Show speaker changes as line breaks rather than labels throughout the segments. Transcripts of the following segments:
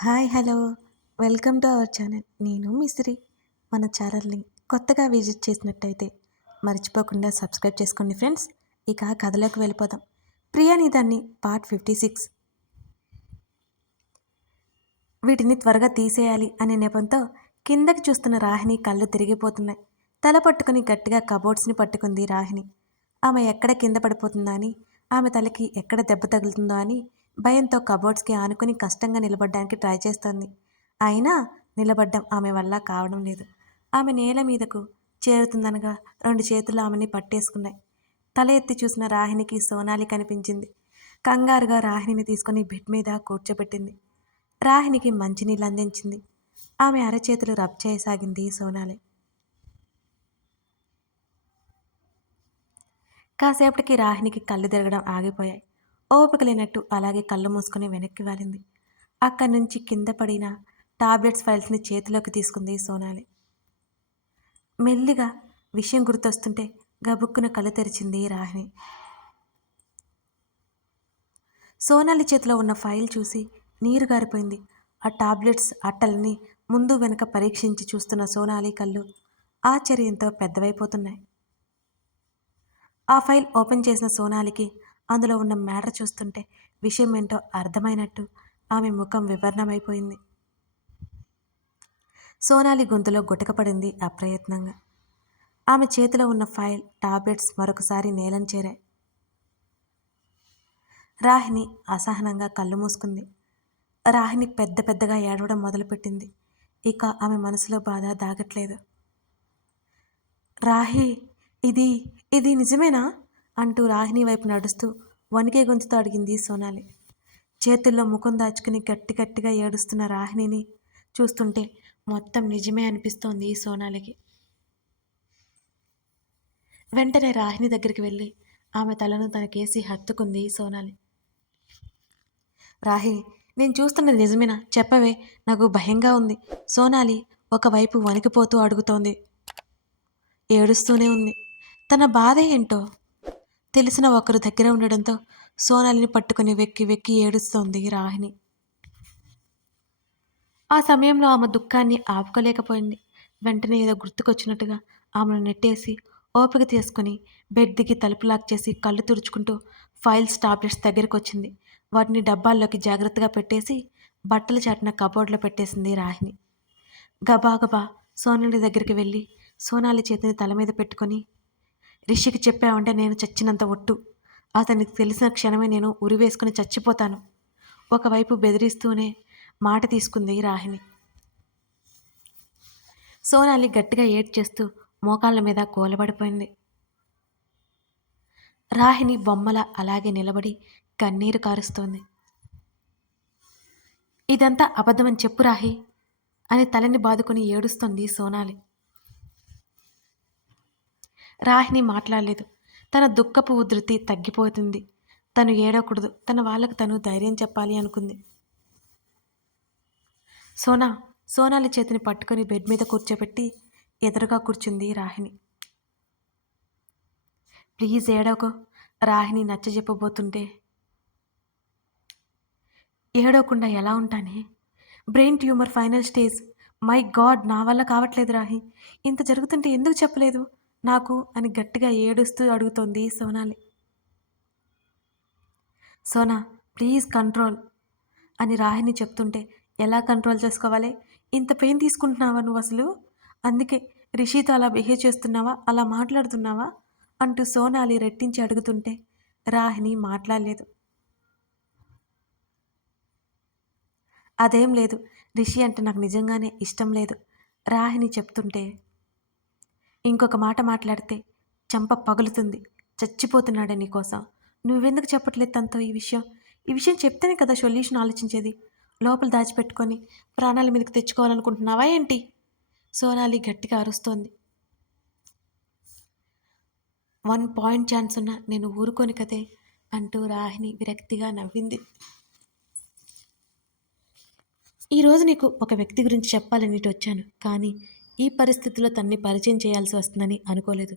Hi hello. Welcome to our channel. నేను మిశ్రి మన ఛానల్ని కొత్తగా విజిట్ చేసినట్టయితే మర్చిపోకుండా సబ్స్క్రైబ్ చేసుకోండి ఫ్రెండ్స్. ఇక కథలోకి వెళ్ళిపోదాం. ప్రియాని దాన్ని పార్ట్ ఫిఫ్టీ సిక్స్. వీటిని త్వరగా తీసేయాలి అనే నెపంతో కిందకి చూస్తున్న రాహిణి కళ్ళు తిరిగిపోతున్నాయి. తల పట్టుకుని గట్టిగా కబోర్డ్స్ని పట్టుకుంది రాహిణి. ఆమె ఎక్కడ కింద పడిపోతుందా అని ఆమె తలకి ఎక్కడ దెబ్బ తగులుతుందో అని భయంతో కబోర్డ్స్కి ఆనుకుని కష్టంగా నిలబడడానికి ట్రై చేస్తోంది. అయినా నిలబడ్డం ఆమె వల్ల కావడం లేదు. ఆమె నేల మీదకు చేరుతుందనగా రెండు చేతులు ఆమెని పట్టేసుకున్నాయి. తల ఎత్తి చూసిన రాహిణికి సోనాలి కనిపించింది. కంగారుగా రాహిణిని తీసుకుని బెడ్ మీద కూర్చోబెట్టింది. రాహిణికి మంచినీళ్ళు అందించింది. ఆమె అరచేతులు రబ్ చేయసాగింది సోనాలి. కాసేపటికి రాహిణికి కళ్ళు తిరగడం ఆగిపోయాయి. ఓపిక లేనట్టు అలాగే కళ్ళు మూసుకొని వెనక్కి వాలింది. అక్కడి నుంచి కింద పడిన టాబ్లెట్స్ ఫైల్స్ని చేతిలోకి తీసుకుంది సోనాలి. మెల్లిగా విషయం గుర్తొస్తుంటే గబుక్కున కళ్ళు తెరిచింది రాహిణి. సోనాలి చేతిలో ఉన్న ఫైల్ చూసి నీరు గారిపోయింది. ఆ టాబ్లెట్స్ అట్టలని ముందు వెనక పరీక్షించి చూస్తున్న సోనాలి కళ్ళు ఆశ్చర్యంతో పెద్దవైపోతున్నాయి. ఆ ఫైల్ ఓపెన్ చేసిన సోనాలికి అందులో ఉన్న మ్యాటర్ చూస్తుంటే విషయం ఏంటో అర్థమైనట్టు ఆమె ముఖం వివరణమైపోయింది. సోనాలి గొంతులో గుటకపడింది అప్రయత్నంగా. ఆమె చేతిలో ఉన్న ఫైల్ టాబ్లెట్స్ మరొకసారి నేలం చేరాయి రాహిణి అసహనంగా కళ్ళు మూసుకుంది. రాహిణి పెద్ద పెద్దగా ఏడవడం మొదలుపెట్టింది. ఇక ఆమె మనసులో బాధ దాగట్లేదు. రాహి ఇది ఇది నిజమేనా? అంటూ రాహిణి వైపు నడుస్తూ వణికే గొంతుతో అడిగింది సోనాలి. చేతుల్లో ముఖం దాచుకుని గట్టి గట్టిగా ఏడుస్తున్న రాహిణిని చూస్తుంటే మొత్తం నిజమే అనిపిస్తోంది సోనాలికి. వెంటనే రాహిణి దగ్గరికి వెళ్ళి ఆమె తలను తనకేసి హత్తుకుంది సోనాలి. రాహి నేను చూస్తున్నది నిజమేనా? చెప్పవే నాకు భయంగా ఉంది. సోనాలి ఒకవైపు వణికిపోతూ అడుగుతోంది. ఏడుస్తూనే ఉంది. తన బాధ ఏంటో? తెలిసిన ఒకరు దగ్గర ఉండడంతో సోనాలిని పట్టుకుని వెక్కి వెక్కి ఏడుస్తోంది రాహిణి. ఆ సమయంలో ఆమె దుఃఖాన్ని ఆపుకోలేకపోయింది. వెంటనే ఏదో గుర్తుకొచ్చినట్టుగా ఆమెను నెట్టేసి ఓపిక తీసుకుని బెడ్ దిగి తలుపు లాక్ చేసి కళ్ళు తుడుచుకుంటూ ఫైల్స్ టాబ్లెట్స్ దగ్గరకు వచ్చింది వాటిని డబ్బాల్లోకి జాగ్రత్తగా పెట్టేసి బట్టలు చాటిన కబోర్డ్లో పెట్టేసింది రాహిణి. గబాగబా సోనాలి దగ్గరికి వెళ్ళి సోనాలి చేతిని తల మీద పెట్టుకొని రిషికి చెప్పావంటే నేను చచ్చినంత ఒట్టు. అతనికి తెలిసిన క్షణమే నేను ఉరివేసుకుని చచ్చిపోతాను. ఒకవైపు బెదిరిస్తూనే మాట తీసుకుంది రాహిణి. సోనాలి గట్టిగా ఏడ్ చేస్తూ మోకాళ్ళ మీద కూలబడిపోయింది రాహిణి బొమ్మల అలాగే నిలబడి కన్నీరు కారుస్తోంది. ఇదంతా అబద్ధమని చెప్పు రాహి అని తలని బాదుకుని ఏడుస్తుంది సోనాలి. రాహిణి మాట్లాడలేదు. తన దుఃఖపు ఉధృతి తగ్గిపోతుంది. తను ఏడవకూడదు. తన వాళ్ళకు తను ధైర్యం చెప్పాలి అనుకుంది. సోనా సోనాలి చేతిని పట్టుకొని బెడ్ మీద కూర్చోబెట్టి ఎదురుగా కూర్చుంది రాహిణి. ప్లీజ్ ఏడోకో రాహిణి నచ్చ చెప్పబోతుంటే ఏడవకుండా ఎలా ఉంటానే? Brain tumour final stage. My god నా వల్ల కావట్లేదు రాహి. ఇంత జరుగుతుంటే ఎందుకు చెప్పలేదు? నాకు అని గట్టిగా ఏడుస్తూ అడుగుతోంది సోనాలి. సోనా ప్లీజ్ కంట్రోల్ అని రాహిని చెప్తుంటే ఎలా కంట్రోల్ చేసుకోవాలి? ఇంత పెయిన్ తీసుకుంటున్నావా నువ్వు అసలు? అందుకే రిషితో అలా బిహేవ్ చేస్తున్నావా? అలా మాట్లాడుతున్నావా? అంటూ సోనాలి రెట్టించి అడుగుతుంటే రాహిని మాట్లాడలేదు. అదేం లేదు రిషి అంటే నాకు నిజంగానే ఇష్టం లేదు రాహిని చెప్తుంటే ఇంకొక మాట మాట్లాడితే చంప పగులుతుంది. చచ్చిపోతున్నాడే నీకోసం. నువ్వెందుకు చెప్పట్లేదు తనతో ఈ విషయం? ఈ విషయం చెప్తేనే కదా సొల్యూషన్ ఆలోచించేది. లోపల దాచిపెట్టుకొని ప్రాణాల మీదకి తెచ్చుకోవాలనుకుంటున్నావా ఏంటి? సోనాలి గట్టిగా అరుస్తోంది. వన్ పాయింట్ ఛాన్స్ ఉన్నా నేను ఊరుకోని కదే అంటూ రాహిని విరక్తిగా నవ్వింది. ఈరోజు నీకు ఒక వ్యక్తి గురించి చెప్పాలని వచ్చాను కానీ ఈ పరిస్థితిలో తన్ని పరిచయం చేయాల్సి వస్తుందని అనుకోలేదు.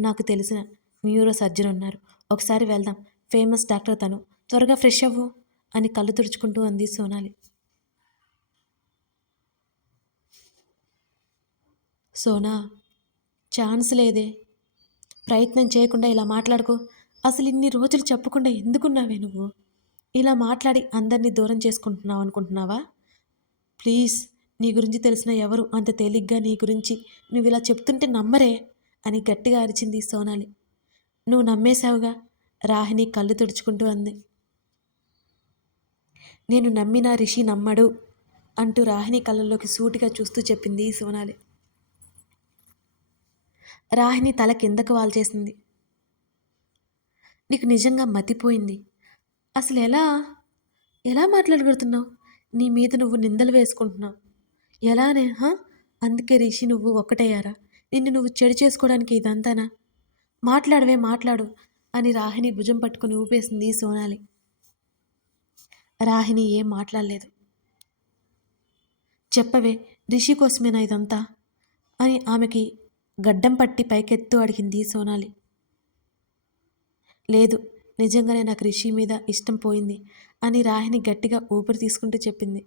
నాకు తెలిసిన న్యూరో సర్జన్ ఉన్నారు. ఒకసారి వెళ్దాం. ఫేమస్ డాక్టర్ తను. త్వరగా ఫ్రెష్ అవ్వు అని కళ్ళు తుడుచుకుంటూ అంది సోనాలి. సోనా ఛాన్స్ లేదే. ప్రయత్నం చేయకుండా ఇలా మాట్లాడుకో. అసలు ఇన్ని రోజులు చెప్పకుండా ఎందుకున్నావే నువ్వు? ఇలా మాట్లాడి అందరినీ దూరం చేసుకుంటున్నావు అనుకుంటున్నావా ప్లీజ్. నీ గురించి తెలిసిన ఎవరు? అంత తేలిగ్గా నీ గురించి నువ్వు ఇలా చెప్తుంటే నమ్మరే అని గట్టిగా అరిచింది సోనాలి. నువ్వు నమ్మేశావుగా? రాహిని కళ్ళు తుడుచుకుంటూ అంది. నేను నమ్మిన రిషి నమ్మడు అంటూ రాహిని కళ్ళల్లోకి సూటిగా చూస్తూ చెప్పింది సోనాలి. రాహిని తల కిందకు వాల్చేసింది. నీకు నిజంగా మతిపోయింది అసలు ఎలా? ఎలా మాట్లాడగలుగుతున్నావు నీ మీద నువ్వు నిందలు వేసుకుంటున్నావు. ఎలానే హా? అందుకే రిషి నువ్వు ఒక్కటయ్యారా? నిన్ను నువ్వు చెడు చేసుకోవడానికి ఇదంతానా? మాట్లాడవే మాట్లాడు అని రాహిని భుజం పట్టుకుని ఊపేసింది సోనాలి. రాహిని ఏం మాట్లాడలేదు. చెప్పవే రిషి కోసమేనా ఇదంతా? అని ఆమెకి గడ్డం పట్టి పైకెత్తు అడిగింది సోనాలి. లేదు నిజంగానే నాకు రిషి మీద ఇష్టం పోయింది అని రాహిని గట్టిగా ఊపిరి తీసుకుంటూ చెప్పింది.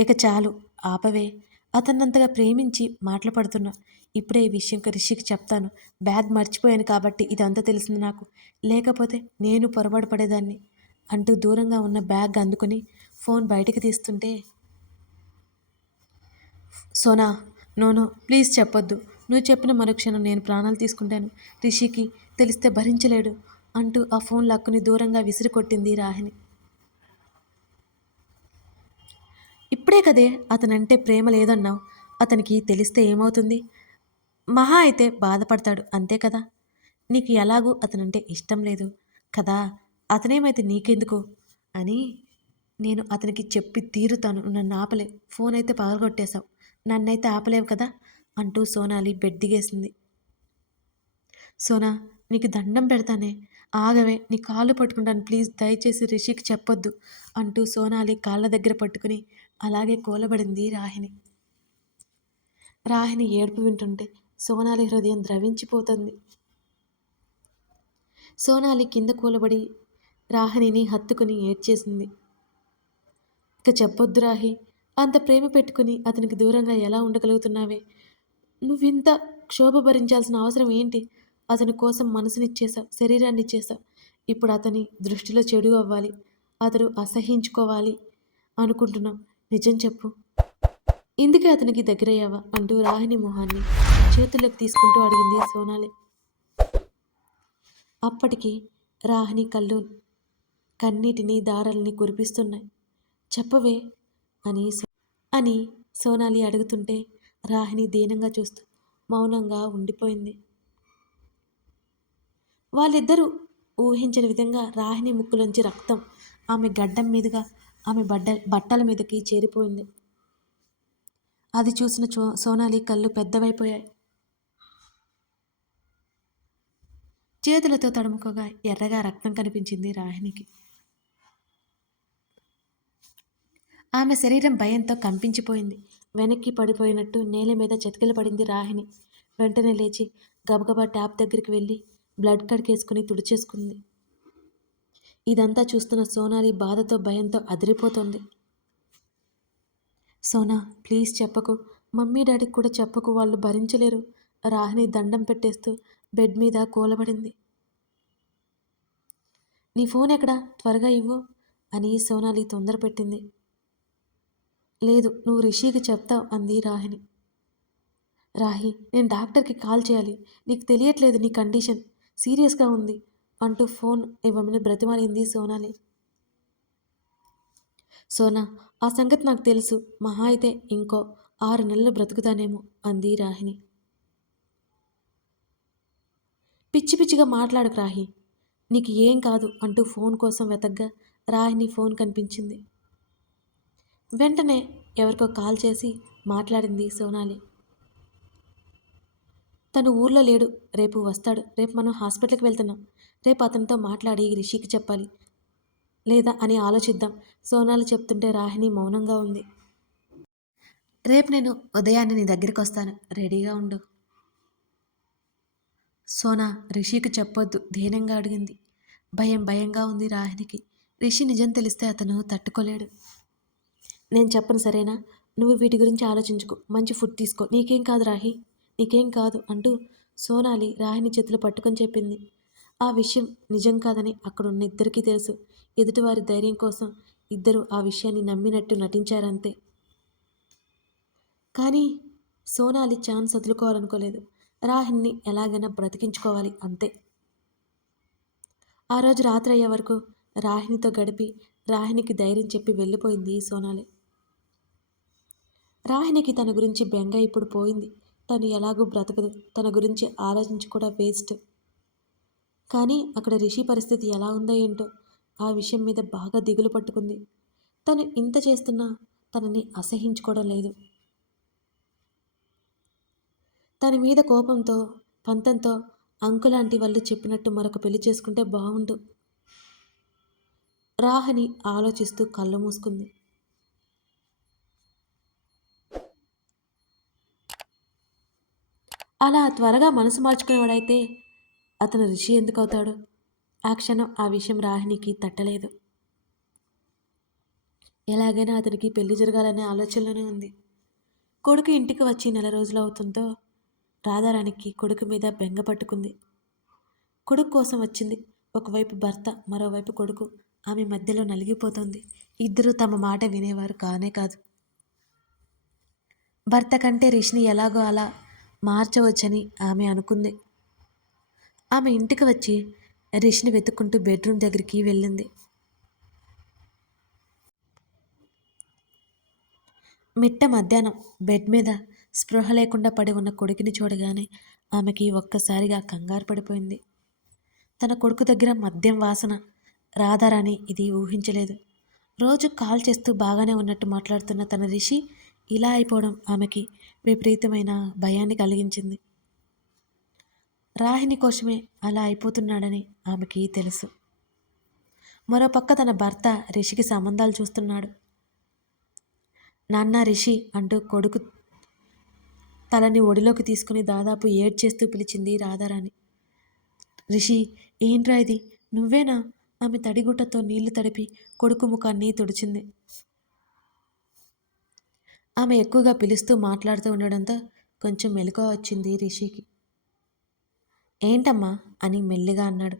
ఇక చాలు ఆపవే. అతన్నంతగా ప్రేమించి మాటలు పడుతున్నా ఇప్పుడే ఈ విషయం రిషికి చెప్తాను. బ్యాగ్ మర్చిపోయాను కాబట్టి ఇదంతా తెలిసింది నాకు. లేకపోతే నేను పొరపాటు పడేదాన్ని అంటూ దూరంగా ఉన్న బ్యాగ్ అందుకుని ఫోన్ బయటికి తీస్తుంటే సోనా నోనో ప్లీజ్ చెప్పొద్దు. నువ్వు చెప్పిన మరుక్షణం నేను ప్రాణాలు తీసుకుంటాను. రిషికి తెలిస్తే భరించలేడు అంటూ ఆ ఫోన్ లాక్కుని దూరంగా విసిరి కొట్టింది రాహిని ఇప్పుడే కదే అతనంటే ప్రేమ లేదన్నావు. అతనికి తెలిస్తే ఏమవుతుంది? మహా అయితే బాధపడతాడు అంతే కదా? నీకు ఎలాగూ అతనంటే ఇష్టం లేదు. కదా? అతనేమైతే నీకెందుకు? అని నేను అతనికి చెప్పి తీరుతాను. నన్ను ఆపలే. ఫోన్ అయితే పగలగొట్టేశావు. నన్నైతే ఆపలేవు కదా? అంటూ సోనాలి బెడ్ దిగేసింది. సోనా నీకు దండం పెడతానే? ఆగవే నీ కాళ్ళు పట్టుకుంటాను. ప్లీజ్ దయచేసి రిషికి చెప్పొద్దు అంటూ సోనాలి కాళ్ళ దగ్గర పట్టుకుని అలాగే కూలబడింది రాహిని రాహిని ఏడుపు వింటుంటే సోనాలి హృదయం ద్రవించిపోతుంది. సోనాలి కింద కూలబడి రాహిణిని హత్తుకుని ఏడ్చేసింది. ఇక చెప్పొద్దు రాహి అంత ప్రేమ పెట్టుకుని అతనికి దూరంగా ఎలా ఉండగలుగుతున్నావే? నువ్వింత క్షోభ భరించాల్సిన అవసరం ఏంటి? అతని కోసం మనసునిచ్చేసా శరీరాన్ని ఇచ్చేసా ఇప్పుడు అతని దృష్టిలో చెడు అవ్వాలి అతడు అసహించుకోవాలి అనుకుంటున్నాం. నిజం చెప్పు. ఇందుకే అతనికి దగ్గరయ్యావా? అంటూ రాహిణి మొహాన్ని చేతుల్లోకి తీసుకుంటూ అడిగింది సోనాలి. అప్పటికి రాహిణి కళ్ళు కన్నీటిని దారల్ని కురిపిస్తున్నాయి. చెప్పవే అని అని సోనాలి అడుగుతుంటే రాహిణి దీనంగా చూస్తూ మౌనంగా ఉండిపోయింది. వాళ్ళిద్దరూ ఊహించని విధంగా రాహిణి ముక్కులోంచి రక్తం ఆమె గడ్డం మీదుగా ఆమె బడ్డ బట్టల మీదకి చేరిపోయింది. అది చూసిన చో సోనాలి కళ్ళు పెద్దవైపోయాయి. చేతులతో తడుముకోగా ఎర్రగా రక్తం కనిపించింది రాహిణికి. ఆమె శరీరం భయంతో కంపించిపోయింది. వెనక్కి పడిపోయినట్టు నేల మీద చతికిల పడింది రాహిణి. వెంటనే లేచి గబగబా ట్యాప్ దగ్గరికి వెళ్ళి బ్లడ్ కడికేసుకుని తుడిచేసుకుంది. ఇదంతా చూస్తున్న సోనాలి బాధతో భయంతో అదిరిపోతుంది. సోనా ప్లీజ్ చెప్పకు. మమ్మీ డాడీకి కూడా చెప్పకు. వాళ్ళు భరించలేరు. రాహిని దండం పెట్టేస్తూ బెడ్ మీద కూలబడింది. నీ ఫోన్ ఎక్కడా? త్వరగా ఇవ్వు అని సోనాలి తొందర పెట్టింది. లేదు నువ్వు రిషికి చెప్తావు అంది రాహిని రాహి నేను డాక్టర్కి కాల్ చేయాలి. నీకు తెలియట్లేదు నీ కండిషన్. సీరియస్గా ఉంది. అంటూ ఫోన్ ఇవ్వమని బ్రతిమాలింది సోనాలి. సోనా ఆ సంగతి నాకు తెలుసు. మహా అయితే ఇంకో ఆరు నెలలు బ్రతుకుతానేమో అంది రాహిని పిచ్చి పిచ్చిగా మాట్లాడకు రాహి. నీకు ఏం కాదు అంటూ ఫోన్ కోసం వెతగ్గా రాహిని ఫోన్ కనిపించింది. వెంటనే ఎవరికో కాల్ చేసి మాట్లాడింది సోనాలి. తను ఊర్లో లేడు. రేపు వస్తాడు. రేపు మనం హాస్పిటల్కి వెళ్తున్నాం. రేపు అతనితో మాట్లాడి రిషికి చెప్పాలి లేదా అని ఆలోచిద్దాం. సోనాలు చెప్తుంటే రాహిణి మౌనంగా ఉంది. రేపు నేను ఉదయాన్నే నీ దగ్గరికి వస్తాను. రెడీగా ఉండు. సోనా రిషికి చెప్పొద్దు. ధైర్యంగా అడిగింది. భయం భయంగా ఉంది రాహినికి రిషి నిజం తెలిస్తే అతను తట్టుకోలేడు. నేను చెప్పను సరేనా? నువ్వు వీటి గురించి ఆలోచించుకో. మంచి ఫుడ్ తీసుకో. నీకేం కాదు రాహి. నీకేం కాదు అంటూ సోనాలి రాహిని చేతులు పట్టుకొని చెప్పింది. ఆ విషయం నిజం కాదని అక్కడున్న ఇద్దరికీ తెలుసు. ఎదుటివారి ధైర్యం కోసం ఇద్దరు ఆ విషయాన్ని నమ్మినట్టు నటించారంతే. కానీ సోనాలి ఛాన్స్ వదులుకోవాలనుకోలేదు. రాహిన్ని ఎలాగైనా బ్రతికించుకోవాలి అంతే. ఆ రోజు రాత్రి అయ్యే వరకు రాహినితో గడిపి రాహినికి ధైర్యం చెప్పి వెళ్ళిపోయింది సోనాలి. రాహినికి తన గురించి బెంగ ఇప్పుడు పోయింది. తను ఎలాగూ బ్రతకదు. తన గురించి ఆలోచించి కూడా వేస్ట్. కానీ అక్కడ రిషి పరిస్థితి ఎలా ఉందో ఏంటో ఆ విషయం మీద బాగా దిగులు పట్టుకుంది. తను ఇంత చేస్తున్నా తనని అసహించుకోవడం లేదు. తన మీద కోపంతో పంతంతో అంకులాంటి వాళ్ళు చెప్పినట్టు మరొక పెళ్ళి చేసుకుంటే బాగుండు రాహని ఆలోచిస్తూ కళ్ళు మూసుకుంది. అలా త్వరగా మనసు మార్చుకునేవాడైతే అతను రిషి ఎందుకు అవుతాడు ఆ క్షణం ఆ విషయం రాహినికి తట్టలేదు. ఎలాగైనా అతనికి పెళ్ళి జరగాలనే ఆలోచనలోనే ఉంది. కొడుకు ఇంటికి వచ్చి నెల రోజులు అవుతుందో రాధారాణికి కొడుకు మీద బెంగ పట్టుకుంది. కొడుకు కోసం వచ్చింది. ఒకవైపు భర్త మరోవైపు కొడుకు. ఆమె మధ్యలో నలిగిపోతుంది. ఇద్దరూ తమ మాట వినేవారు కానే కాదు. భర్త కంటే రిషిని ఎలాగో అలా మార్చవచ్చని ఆమె అనుకుంది. ఆమె ఇంటికి వచ్చి రిషిని వెతుక్కుంటూ బెడ్రూమ్ దగ్గరికి వెళ్ళింది. మిట్ట మధ్యాహ్నం బెడ్ మీద స్పృహ లేకుండా పడి ఉన్న కొడుకుని చూడగానే ఆమెకి ఒక్కసారిగా కంగారు పడిపోయింది. తన కొడుకు దగ్గర మద్యం వాసన రాధారాణి ఇది ఊహించలేదు. రోజు కాల్ చేస్తూ బాగానే ఉన్నట్టు మాట్లాడుతున్న తన రిషి ఇలా అయిపోవడం ఆమెకి విపరీతమైన భయాన్ని కలిగించింది. రాహిని కోసమే అలా అయిపోతున్నాడని ఆమెకి తెలుసు. మరోపక్క తన భర్త రిషికి సంబంధాలు చూస్తున్నాడు. నాన్న రిషి అంటూ కొడుకు తలని ఒడిలోకి తీసుకుని దాదాపు ఏడ్చేస్తూ పిలిచింది రాధారాణి. రిషి ఏంట్రా ఇది? నువ్వేనా? ఆమె తడిగుట్టతో నీళ్ళు తడిపి కొడుకు ముఖాన్ని తుడిచింది. ఆమె ఎక్కువగా పిలుస్తూ మాట్లాడుతూ ఉండడంతో కొంచెం మెలకువ వచ్చింది రిషికి. ఏంటమ్మా? అని మెల్లిగా అన్నాడు.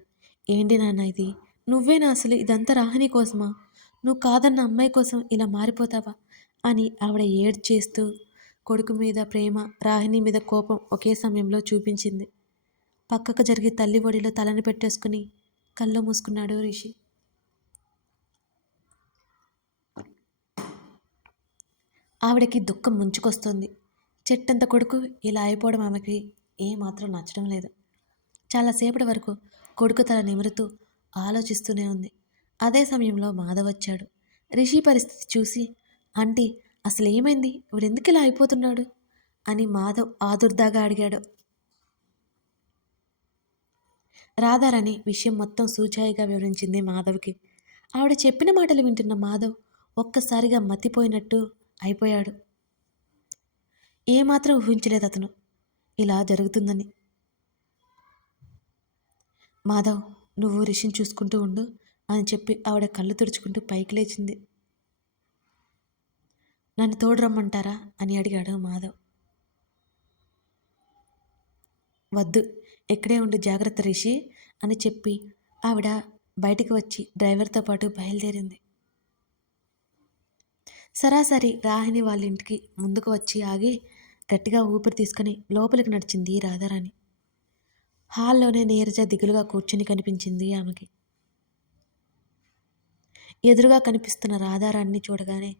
ఏంటి నాన్న ఇది? నువ్వేనా అసలు ఇదంతా రాహని కోసమా? నువ్వు కాదన్న అమ్మాయి కోసం ఇలా మారిపోతావా? అని ఆవిడ ఏడ్ చేస్తూ కొడుకు మీద ప్రేమ రాహిణి మీద కోపం ఒకే సమయంలో చూపించింది. పక్కకు జరిగి తల్లి ఒడిలో తలని పెట్టేసుకుని కళ్ళు మూసుకున్నాడు రిషి. ఆవిడకి దుఃఖం ముంచుకొస్తుంది. చెట్టంత కొడుకు ఇలా అయిపోవడం ఆమెకి ఏమాత్రం నచ్చడం లేదు. చాలాసేపటి వరకు కొడుకు తల నిమురుతూ ఆలోచిస్తూనే ఉంది. అదే సమయంలో మాధవ్ వచ్చాడు. రిషి పరిస్థితి చూసి ఆంటీ అసలు ఏమైంది ఎందుకు ఇలా అయిపోతున్నాడు? అని మాధవ్ ఆదుర్దాగా అడిగాడు. రాధారాణి విషయం మొత్తం సూచాయిగా వివరించింది మాధవ్కి. ఆవిడ చెప్పిన మాటలు వింటున్న మాధవ్ ఒక్కసారిగా మతిపోయినట్టు అయిపోయాడు. ఏమాత్రం ఊహించలేదు అతను. ఇలా జరుగుతుందని. మాధవ్ నువ్వు రిషిని చూసుకుంటూ ఉండు అని చెప్పి ఆవిడ కళ్ళు తుడుచుకుంటూ పైకి లేచింది. నన్ను తోడు రమ్మంటారా అని అడిగాడు మాధవ్. వద్దు ఎక్కడే ఉండి జాగ్రత్త రిషి అని చెప్పి ఆవిడ బయటికి వచ్చి డ్రైవర్తో పాటు బయలుదేరింది. సరాసరి రాహిని వాళ్ళ ఇంటికి ముందుకు వచ్చి ఆగి గట్టిగా ఊపిరి తీసుకుని లోపలికి నడిచింది రాధారాణి. హాల్లోనే నీరజ దిగులుగా కూర్చుని కనిపించింది ఆమెకి. ఎదురుగా కనిపిస్తున్న రాధారాణిని చూడగానే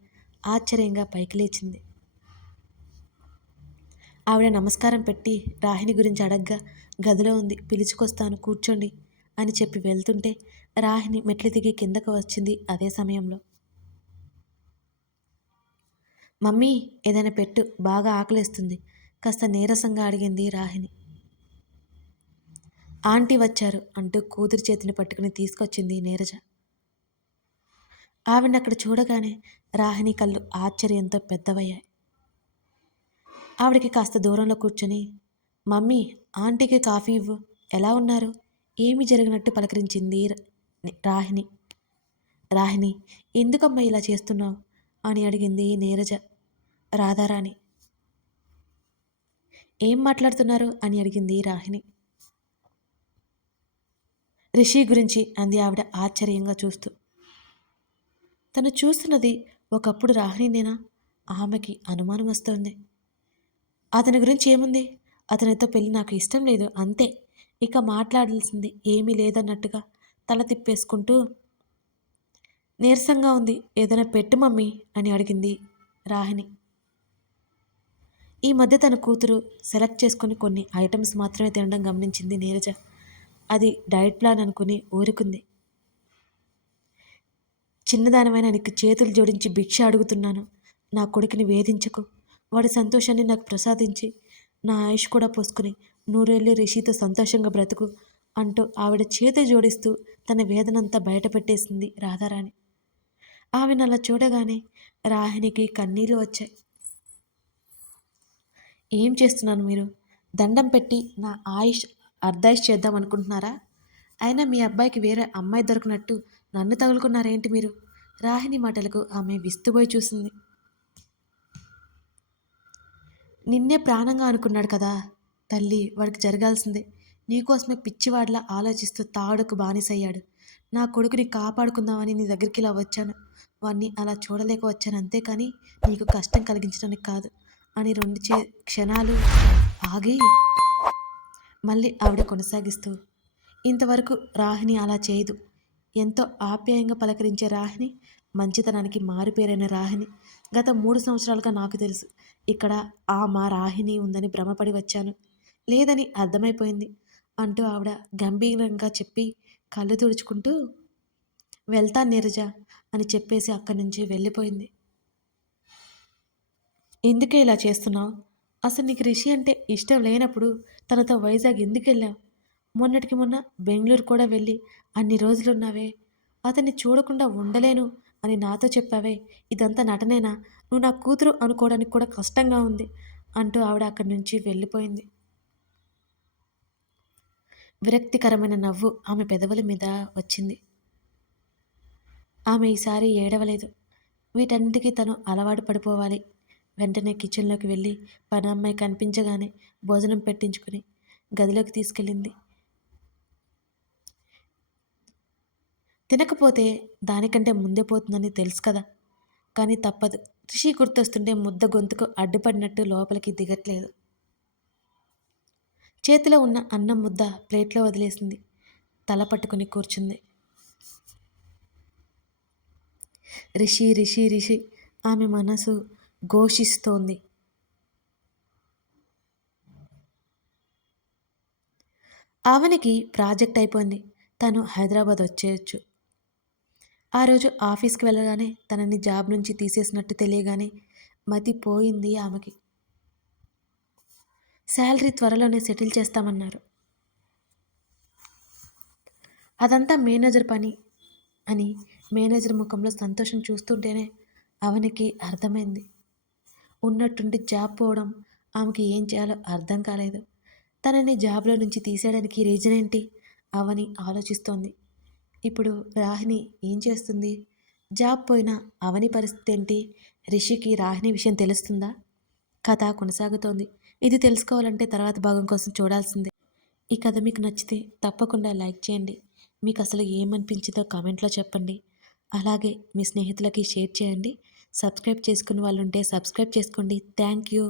ఆశ్చర్యంగా పైకి లేచింది. ఆవిడ నమస్కారం పెట్టి రాహిని గురించి అడగ్గా గదిలో ఉంది పిలుచుకొస్తాను కూర్చోండి అని చెప్పి వెళ్తుంటే రాహిని మెట్లు దిగి కిందకు వచ్చింది అదే సమయంలో. మమ్మీ ఏదైనా పెట్టు బాగా ఆకలిస్తుంది కాస్త నీరసంగా అడిగింది రాహిని ఆంటీ వచ్చారు అంటూ కూతురి చేతిని పట్టుకుని తీసుకొచ్చింది నీరజ. ఆవిడని అక్కడ చూడగానే రాహిణి కళ్ళు ఆశ్చర్యంతో పెద్దవయ్యాయి. ఆవిడకి కాస్త దూరంలో కూర్చొని మమ్మీ ఆంటీకి కాఫీ ఇవ్వు. ఎలా ఉన్నారు? ఏమి జరిగినట్టు పలకరించింది రాహిణి. రాహిణి ఎందుకమ్మా ఇలా చేస్తున్నావు? అని అడిగింది నీరజ రాధారాణి. ఏం మాట్లాడుతున్నారు? అని అడిగింది రాహిణి. రిషి గురించి అంది ఆవిడ ఆశ్చర్యంగా చూస్తూ. తను చూస్తున్నది ఒకప్పుడు రాహిణినేనా? ఆమెకి అనుమానం వస్తోంది. అతని గురించి ఏముంది? అతనితో పెళ్ళి నాకు ఇష్టం లేదు అంతే. ఇక మాట్లాడాల్సింది ఏమీ లేదన్నట్టుగా తల తిప్పేసుకుంటూ నీరసంగా ఉంది ఏదైనా పెట్టు మమ్మీ అని అడిగింది రాహిణి. ఈ మధ్య తన కూతురు సెలెక్ట్ చేసుకుని కొన్ని ఐటమ్స్ మాత్రమే తినడం గమనించింది నీరజ. అది డైట్ ప్లాన్ అనుకుని ఊరుకుంది. చిన్నదానమైన నీకు చేతులు జోడించి భిక్ష అడుగుతున్నాను. నా కొడుకుని వేధించకు. వాడి సంతోషాన్ని నాకు ప్రసాదించి నా ఆయుష్ కూడా పోసుకుని నూరేళ్ళు రిషితో సంతోషంగా బ్రతుకు అంటూ ఆవిడ చేతి జోడిస్తూ తన వేదనంతా బయటపెట్టేసింది రాధారాణి. ఆమెను అలా చూడగానే రాహిణికి కన్నీళ్ళు వచ్చాయి. ఏం చేస్తున్నాను మీరు? దండం పెట్టి నా ఆయుష్ అర్ధాయుష్ చేద్దాం అనుకుంటున్నారా? అయినా మీ అబ్బాయికి వేరే అమ్మాయి దొరికినట్టు నన్ను తగులుకున్నారేంటి మీరు? రాహిణి మాటలకు ఆమె విస్తుపోయి చూసింది. నిన్నే ప్రాణంగా అనుకున్నాడు కదా తల్లి వాడికి జరగాల్సిందే. నీకోసమే పిచ్చివాడిలా ఆలోచిస్తూ తాడుకు బానిసయ్యాడు. నా కొడుకుని కాపాడుకుందామని నీ దగ్గరికి ఇలా వచ్చాను. వాడిని అలా చూడలేక వచ్చాను అంతేకాని నీకు కష్టం కలిగించడానికి కాదు. అని రెండు చే క్షణాలు ఆగి మళ్ళీ ఆవిడ కొనసాగిస్తూ ఇంతవరకు రాహిణి అలా చేయదు. ఎంతో ఆప్యాయంగా పలకరించే రాహిణి మంచితనానికి మారుపేరైన రాహిణి గత మూడు సంవత్సరాలుగా నాకు తెలుసు. ఇక్కడ ఆ మా రాహిణి ఉందని భ్రమపడి వచ్చాను. లేదని అర్థమైపోయింది అంటూ ఆవిడ గంభీరంగా చెప్పి కళ్ళు తుడుచుకుంటూ వెళ్తా నీరజ అని చెప్పేసి అక్కడి నుంచి వెళ్ళిపోయింది. ఎందుకే ఇలా చేస్తున్నావు? అసలు నీకు రిషి అంటే ఇష్టం లేనప్పుడు తనతో వైజాగ్ ఎందుకు వెళ్ళావు? మొన్నటికి మొన్న బెంగళూరు కూడా వెళ్ళి అన్ని రోజులున్నావే అతన్ని చూడకుండా ఉండలేను అని నాతో చెప్పావే. ఇదంతా నటనేనా? నువ్వు నా కూతురు అనుకోవడానికి కూడా కష్టంగా ఉంది అంటూ ఆవిడ అక్కడి నుంచి వెళ్ళిపోయింది. విరక్తికరమైన నవ్వు ఆమె పెదవుల మీద వచ్చింది. ఆమె ఈసారి ఏడవలేదు. వీటన్నిటికీ తను అలవాటు పడిపోవాలి. వెంటనే కిచెన్లోకి వెళ్ళి పని అమ్మాయి కనిపించగానే భోజనం పెట్టించుకుని గదిలోకి తీసుకెళ్ళింది. తినకపోతే దానికంటే ముందే పోతుందని తెలుసు కదా. కానీ తప్పదు. రిషి గుర్తొస్తుంటే ముద్ద గొంతుకు అడ్డుపడినట్టు లోపలికి దిగట్లేదు. చేతిలో ఉన్న అన్నం ముద్ద ప్లేట్లో వదిలేసింది. తల పట్టుకుని కూర్చుంది. రిషి రిషి రిషి ఆమె మనసు ఘోషిస్తోంది. ఆవనికి ప్రాజెక్ట్ అయిపోయింది. తను హైదరాబాద్ వచ్చేయచ్చు. ఆ రోజు ఆఫీస్కి వెళ్ళగానే తనని జాబ్ నుంచి తీసేసినట్టు తెలియగానే మతి పోయింది ఆమెకి. శాలరీ త్వరలోనే సెటిల్ చేస్తామన్నారు. అదంతా మేనేజర్ పని అని మేనేజర్ ముఖంలో సంతోషం చూస్తుంటేనే అవనికి అర్థమైంది. ఉన్నట్టుండి జాబ్ పోవడం ఆమెకి ఏం చేయాలో అర్థం కాలేదు. తనని జాబ్లో నుంచి తీసేయడానికి రీజన్ ఏంటి? అవని ఆలోచిస్తోంది. ఇప్పుడు రాహిణి ఏం చేస్తుంది? జాబ్ పోయినా అవని పరిస్థితి ఏంటి? రిషికి రాహిణి విషయం తెలుస్తుందా? కథ కొనసాగుతోంది. ఇది తెలుసుకోవాలంటే తర్వాత భాగం కోసం చూడాల్సిందే. ఈ కథ మీకు నచ్చితే తప్పకుండా లైక్ చేయండి. మీకు అసలు ఏమనిపించిందో కామెంట్లో చెప్పండి. అలాగే మీ స్నేహితులకి షేర్ చేయండి. సబ్స్క్రైబ్ చేసుకున్న వాళ్ళు ఉంటే సబ్స్క్రైబ్ చేసుకోండి. Thank you.